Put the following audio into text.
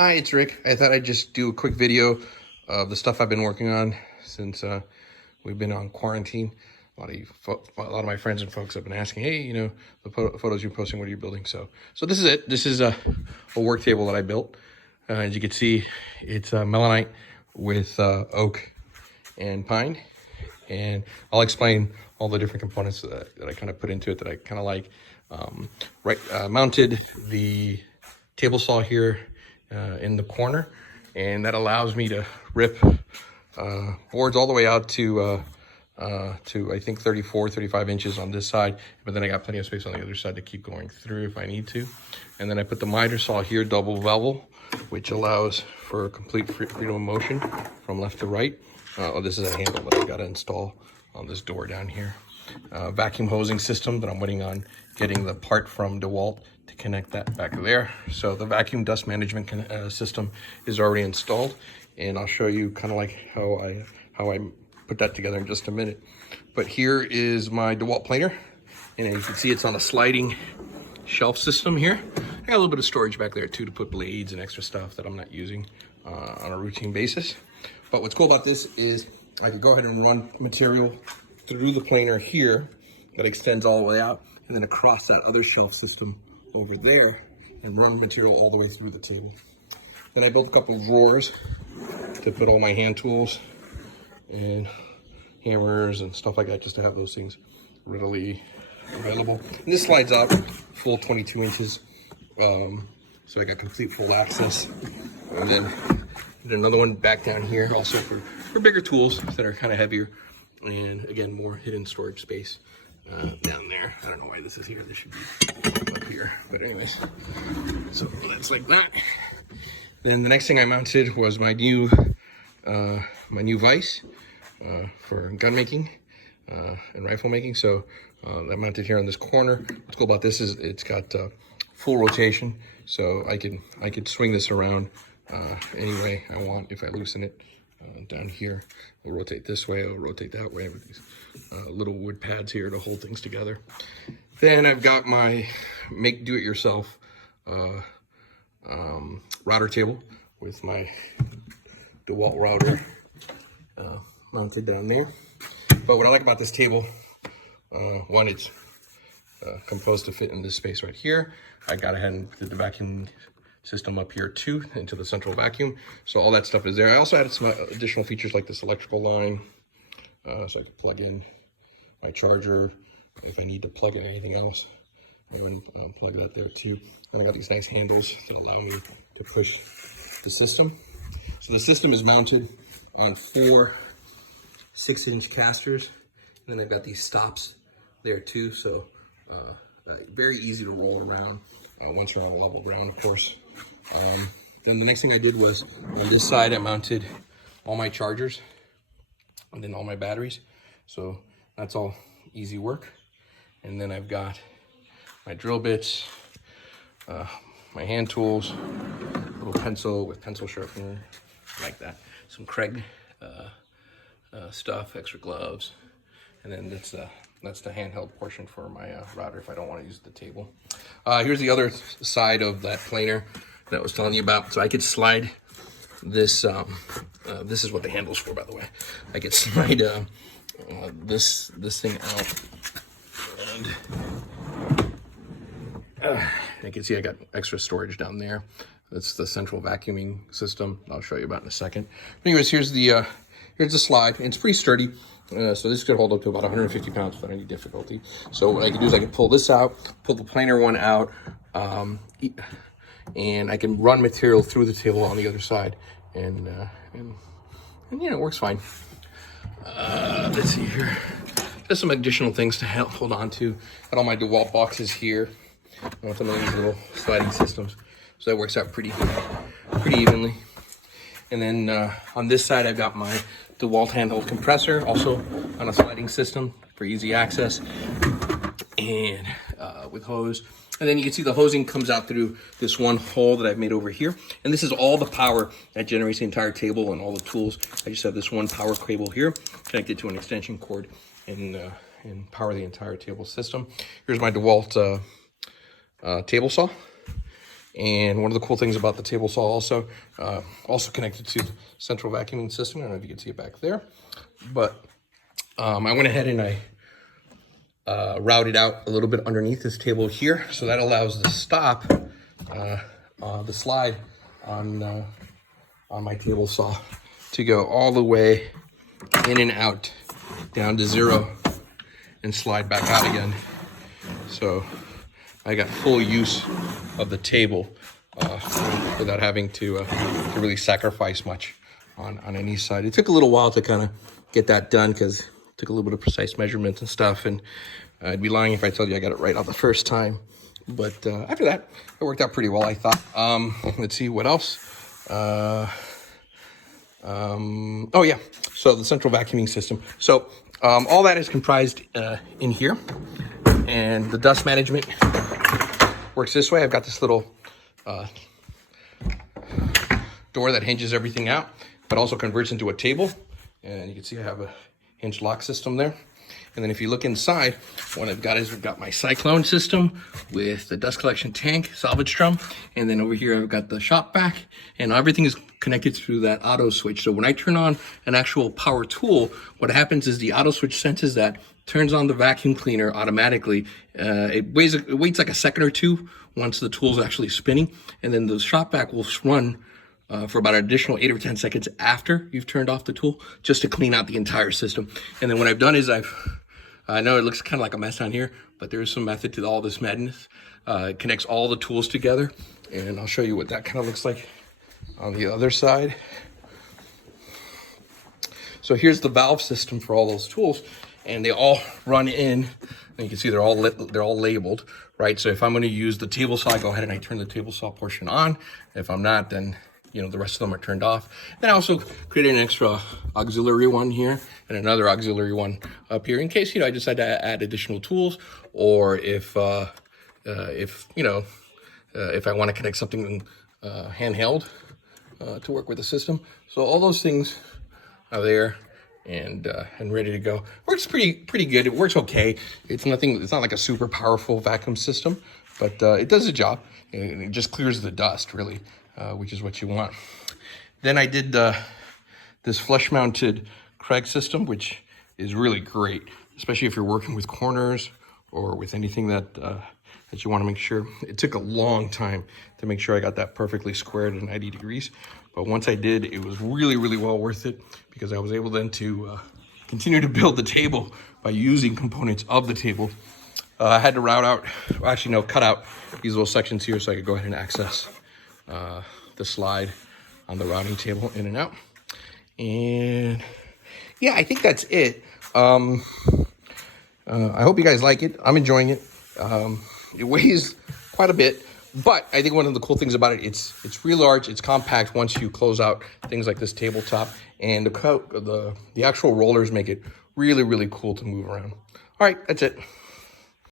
Hi, it's Rick. I thought I'd just do a quick video of the stuff I've been working on since we've been on quarantine. A lot of my friends and folks have been asking, hey, you know, the photos you're posting, what are you building? So this is it. This is a work table that I built. As you can see, it's melanite with oak and pine. And I'll explain all the different components that I kind of put into it that I kind of like. Mounted the table saw here in the corner, and that allows me to rip boards all the way out to I think 35 inches on this side, but then I got plenty of space on the other side to keep going through if I need to. And then I put the miter saw here, double bevel, which allows for complete freedom of motion from left to right. This is a handle that I got to install on this door down here. Vacuum hosing system that I'm waiting on getting the part from DeWalt to connect that back there. So the vacuum dust management system is already installed, and I'll show you kind of like how I put that together in just a minute. But here is my DeWalt planer, and as you can see, it's on a sliding shelf system here. I got a little bit of storage back there too to put blades and extra stuff that I'm not using on a routine basis. But what's cool about this is I can go ahead and run material through the planer here that extends all the way out, and then across that other shelf system over there, and run material all the way through the table. Then I built a couple of drawers to put all my hand tools and hammers and stuff like that, just to have those things readily available. And this slides out full 22 inches, so I got complete full access. And then another one back down here also for bigger tools that are kind of heavier, and again, more hidden storage space down there. I don't know why this is here. This should be up here, but anyways, so that's like that. Then the next thing I mounted was my new vise for gun making and rifle making. So I mounted here on this corner. What's cool about this is it's got full rotation, so I could swing this around any way I want. If I loosen it down here, it'll rotate this way, it'll rotate that way, with these little wood pads here to hold things together. Then I've got my do-it-yourself router table with my DeWalt router mounted down there. But what I like about this table, one, it's composed to fit in this space right here. I got ahead and put the vacuum system up here too, into the central vacuum. So all that stuff is there. I also added some additional features like this electrical line, so I could plug in my charger if I need to plug in anything else. I would plug that there too. And I got these nice handles that allow me to push the system. So the system is mounted on 4 6-inch casters, and then I've got these stops there too. So very easy to roll around once you're on a level ground, of course. Then the next thing I did was on this side I mounted all my chargers and then all my batteries, so that's all easy work. And then I've got my drill bits, my hand tools, a little pencil with pencil sharpener like that, some Craig stuff, extra gloves, and then that's the handheld portion for my router if I don't want to use the table. Here's the other side of that planer that I was telling you about. So I could slide this, this is what the handle's for, by the way. I could slide this thing out, and you can see I got extra storage down there. That's the central vacuuming system I'll show you about in a second. But anyways, here's the slide, and it's pretty sturdy. So this could hold up to about 150 pounds without any difficulty. So what I can do is I can pull this out, pull the planer one out, and I can run material through the table on the other side, and yeah, it works fine. Let's see here. Just some additional things to hold on to. Got all my DeWalt boxes here with some of these little sliding systems, so that works out pretty evenly. And then on this side, I've got my DeWalt handheld compressor, also on a sliding system for easy access, and with hose. And then you can see the hosing comes out through this one hole that I've made over here. And this is all the power that generates the entire table and all the tools. I just have this one power cable here connected to an extension cord and power the entire table system. Here's my DeWalt table saw. And one of the cool things about the table saw also, also connected to the central vacuuming system. I don't know if you can see it back there, but I went ahead and I routed out a little bit underneath this table here. So that allows the stop, the slide on my table saw to go all the way in and out down to 0 and slide back out again. So I got full use of the table without having to really sacrifice much on any side. It took a little while to kind of get that done because it took a little bit of precise measurements and stuff, and I'd be lying if I told you I got it right on the first time. But after that, it worked out pretty well, I thought. Let's see what else. Oh yeah, so the central vacuuming system. So all that is comprised in here, and the dust management works this way. I've got this little door that hinges everything out, but also converts into a table. And you can see I have a hinge lock system there. And then if you look inside, what I've got is we've got my cyclone system with the dust collection tank, salvage drum. And then over here, I've got the shop vac, and everything is connected through that auto switch. So when I turn on an actual power tool, what happens is the auto switch senses that, turns on the vacuum cleaner automatically. It waits like a second or two once the tool's actually spinning. And then the shop vac will run for about an additional 8 or 10 seconds after you've turned off the tool, just to clean out the entire system. And then what I've done is I know it looks kind of like a mess on here, but there is some method to all this madness. It connects all the tools together, and I'll show you what that kind of looks like on the other side. So here's the valve system for all those tools, and they all run in, and you can see they're all labeled, right? So if I'm going to use the table saw, I go ahead and I turn the table saw portion on. If I'm not, then the rest of them are turned off. Then I also created an extra auxiliary one here and another auxiliary one up here in case, I decide to add additional tools, or if I want to connect something handheld to work with the system. So all those things are there and ready to go. Works pretty good. It works okay. It's not like a super powerful vacuum system, but it does the job, and it just clears the dust really. Which is what you want. Then I did this flush mounted Craig system, which is really great, especially if you're working with corners or with anything that you want to make sure. It took a long time to make sure I got that perfectly squared at 90 degrees. But once I did, it was really, really well worth it, because I was able then to continue to build the table by using components of the table. I had to cut out these little sections here so I could go ahead and access the slide on the routing table in and out. And yeah, I think that's it. I hope you guys like it. I'm enjoying it. It weighs quite a bit, but I think one of the cool things about it, it's real large, it's compact once you close out things like this tabletop, and the actual rollers make it really, really cool to move around. All right, that's it.